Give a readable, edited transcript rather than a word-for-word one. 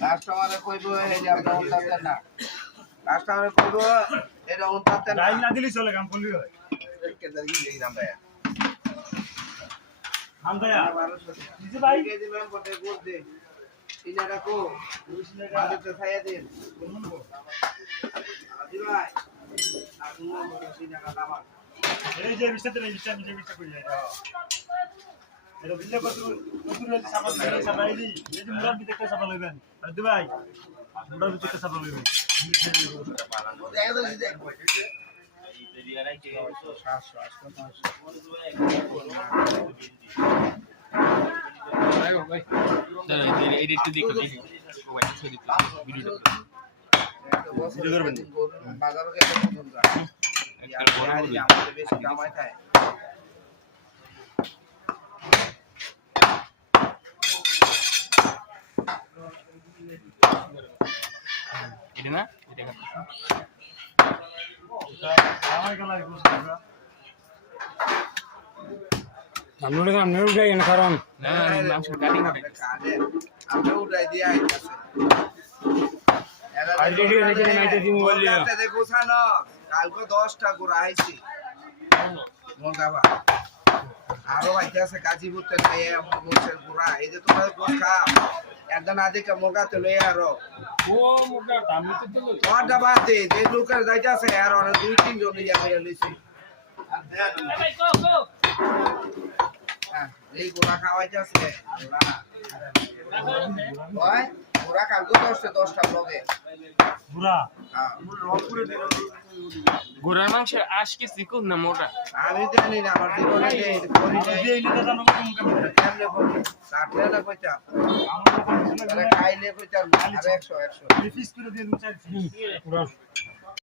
কাস্টমারে কইবো এই যে আপনি উঠাতেন না কাস্টমারে কইবো এটা উঠাতেন না লাইন না দিলি চলে কাম করলি হয় কেদার কি দেই দাম ভাই হাম দয়া দিদি ভাই কে দিবেন বটে গোল দে ইনা রাখো 20 টাকা দিতে খাইয়া দিন আজি ভাই আগুন বড় 20 টাকা দাম এই যে বিস্তারিত বিস্তারিত কই যায় এটা বিলে কত রয়েছে সাবান করে সাবাইলি এই যে মুরাদ বিতে একটা সাবান লইবেন আর দি ভাই মুরাদ বিতে একটা সাবান লইবেন বেশি কামাই খায় এটা না এটা আমার গলা গুছরা আমরা উঠাই না কারণ না মাংস কাটিং হবে আমরা উঠাই দিয়ে আইতাছে অলরেডি রেখে নাইতে দিন বললি ওটা দেখো সানো কালকে 10টা গোড়া আইছি মঙ্গাবা আরো আইতাছে গাজীপুরতে নাই মোছের গোড়া এই যে তোমার গোখা একদম আদিকে মঙ্গাতে লই আরো ও মোটা দামি তো দিল ওটা বাদ দে যে লোকের যাইতাছে আর ওরা 2-3 জন ইয়া করে লইছি ভাই কো কো এই গোড়া খাওয়াইতাছে ওই গোড়া কালকে 10টা ব্লগে বুড়া গোরার মাংস আশ কি সিকুন না মোটা আমি জানি না আমার জীবনে করি নাই দিয়ে নিতে জানো কোন কাম কেমনে বলি কাটলে না কইতা আমার আরে খাইলে কইতা আর 100 পিস করে দিয়ে 2-4 পুরো